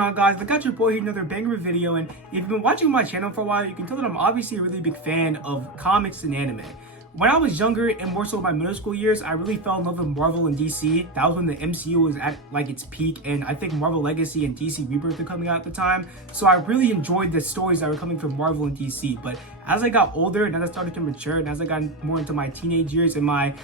on, guys? I got your boy here, another banger video, and if you've been watching my channel for a while, you can tell that I'm obviously a really big fan of comics and anime. When I was younger, and more so my middle school years, I really fell in love with Marvel and DC. That was when the MCU was at like its peak, and I think Marvel Legacy and DC Rebirth were coming out at the time. So I really enjoyed the stories that were coming from Marvel and DC. But as I got older and as I started to mature, and as I got more into my teenage years and my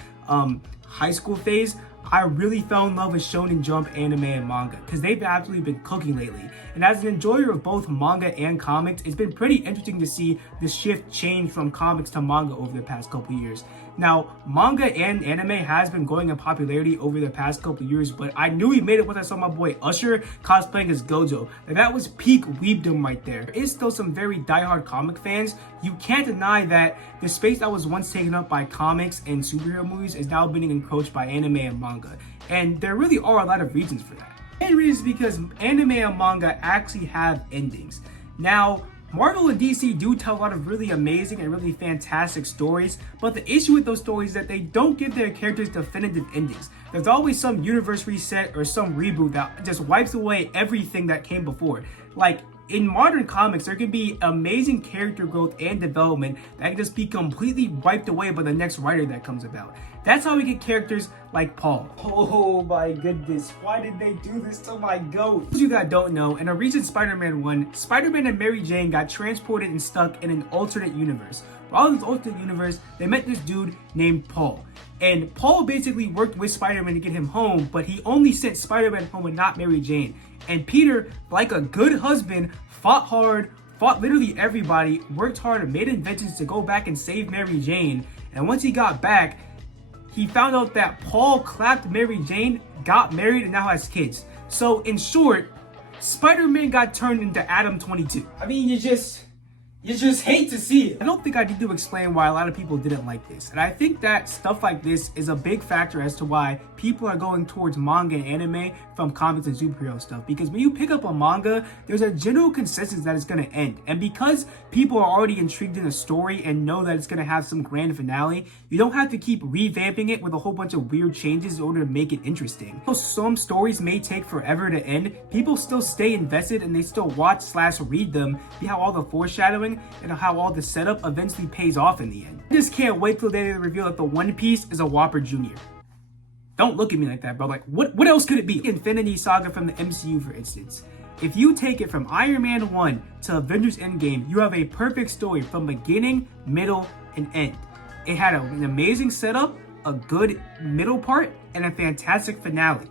high school phase, I really fell in love with Shonen Jump anime and manga because they've absolutely been cooking lately. And as an enjoyer of both manga and comics, it's been pretty interesting to see the shift change from comics to manga over the past couple years. Now, manga and anime has been growing in popularity over the past couple years, but I knew he made it when I saw my boy Usher cosplaying as Gojo. And that was peak weebdom right there. There is still some very diehard comic fans. You can't deny that the space that was once taken up by comics and superhero movies is now being encroached by anime and manga. And there really are a lot of reasons for that. The main reason is because anime and manga actually have endings. Now, Marvel and DC do tell a lot of really amazing and really fantastic stories, but the issue with those stories is that they don't give their characters definitive endings. There's always some universe reset or some reboot that just wipes away everything that came before. Like, in modern comics, there can be amazing character growth and development that can just be completely wiped away by the next writer that comes about. That's how we get characters like Paul. Oh my goodness, why did they do this to my goat? For those of you that don't know, in a recent Spider-Man 1, Spider-Man and Mary Jane got transported and stuck in an alternate universe. While in this alternate universe, they met this dude named Paul. And Paul basically worked with Spider-Man to get him home, but he only sent Spider-Man home and not Mary Jane. And Peter, like a good husband, fought hard, fought literally everybody, worked hard, made inventions to go back and save Mary Jane. And once he got back, he found out that Paul clapped Mary Jane, got married, and now has kids. So in short, Spider-Man got turned into Adam 22. I mean, you just hate to see it. I don't think I need to explain why a lot of people didn't like this. And I think that stuff like this is a big factor as to why people are going towards manga and anime from comics and superhero stuff. Because when you pick up a manga, there's a general consensus that it's going to end. And because people are already intrigued in a story and know that it's going to have some grand finale, you don't have to keep revamping it with a whole bunch of weird changes in order to make it interesting. Though some stories may take forever to end, people still stay invested and they still watch/read them, see how all the foreshadowing and how all the setup eventually pays off in the end. I just can't wait till they reveal that the One Piece is a Whopper Jr. Don't look at me like that, bro. Like, what else could it be? Infinity Saga from the MCU, for instance. If you take it from Iron Man 1 to Avengers Endgame, you have a perfect story from beginning, middle, and end. It had an amazing setup, a good middle part, and a fantastic finale.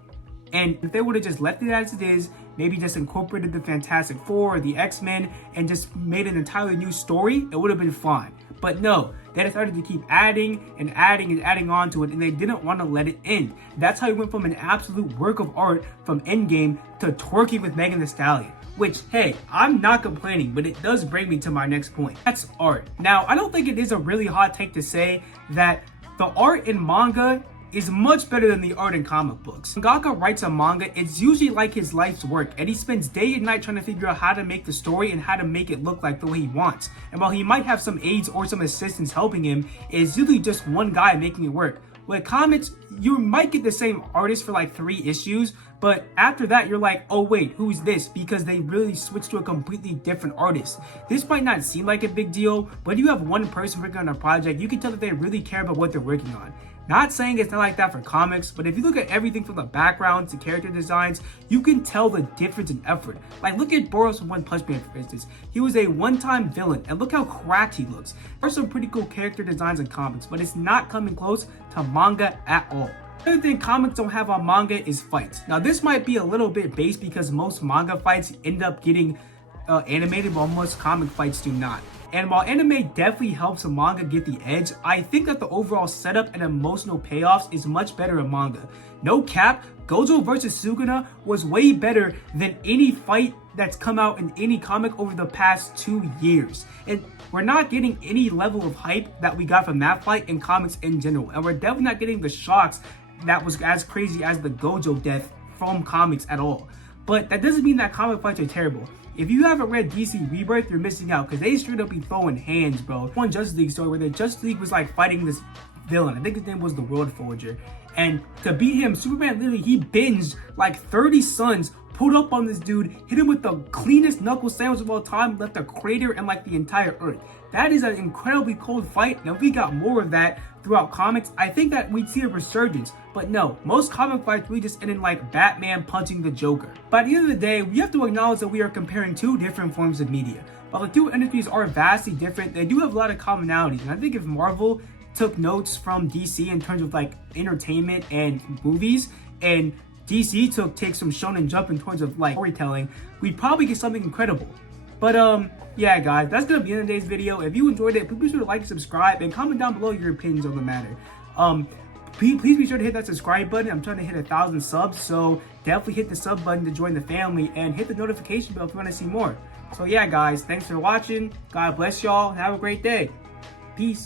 And if they would have just left it as it is, maybe just incorporated the Fantastic Four or the X-Men and just made an entirely new story, it would have been fine. But no, they decided to keep adding and adding and adding on to it, and they didn't want to let it end. That's how we went from an absolute work of art from Endgame to twerking with Megan Thee Stallion. Which, hey, I'm not complaining, but it does bring me to my next point. That's art. Now, I don't think it is a really hot take to say that the art in manga is much better than the art in comic books. Mangaka writes a manga, it's usually like his life's work, and he spends day and night trying to figure out how to make the story and how to make it look like the way he wants. And while he might have some aides or some assistants helping him, it's usually just one guy making it work. With comics, you might get the same artist for like 3 issues, but after that you're like, oh wait, who's this? Because they really switched to a completely different artist. This might not seem like a big deal, but if you have one person working on a project, you can tell that they really care about what they're working on. Not saying it's not like that for comics, but if you look at everything from the background to character designs, you can tell the difference in effort. Like, look at Boros from One Punch Man, for instance. He was a one-time villain, and look how cracked he looks. There are some pretty cool character designs in comics, but it's not coming close to manga at all. The other thing comics don't have on manga is fights. Now, this might be a little bit base because most manga fights end up getting animated, while most comic fights do not. And while anime definitely helps a manga get the edge, I think that the overall setup and emotional payoffs is much better in manga. No cap, Gojo vs Sukuna was way better than any fight that's come out in any comic over the past 2 years. And we're not getting any level of hype that we got from that fight in comics in general. And we're definitely not getting the shocks that was as crazy as the Gojo death from comics at all. But that doesn't mean that comic fights are terrible. If you haven't read DC Rebirth, you're missing out because they straight up be throwing hands, bro. One Justice League story where the Justice League was like fighting this villain. I think his name was the World Forger. And to beat him, Superman literally, he binged like 30 suns pulled up on this dude, hit him with the cleanest knuckle sandwich of all time, left a crater in like the entire earth. That is an incredibly cold fight. Now, if we got more of that throughout comics, I think that we'd see a resurgence. But no, most comic fights really just end in like Batman punching the Joker. But at the end of the day, we have to acknowledge that we are comparing two different forms of media. While the two industries are vastly different, they do have a lot of commonalities. And I think if Marvel took notes from DC in terms of like entertainment and movies, and DC takes some Shonen Jump in terms of like storytelling, we'd probably get something incredible. But yeah guys, that's gonna be the end of today's video. If you enjoyed it, please be sure to like and subscribe and comment down below your opinions on the matter. Please be sure to hit that subscribe button. I'm trying to hit 1,000 subs, so definitely hit the sub button to join the family and hit the notification bell if you want to see more. So yeah guys, thanks for watching. God bless y'all. Have a great day. Peace.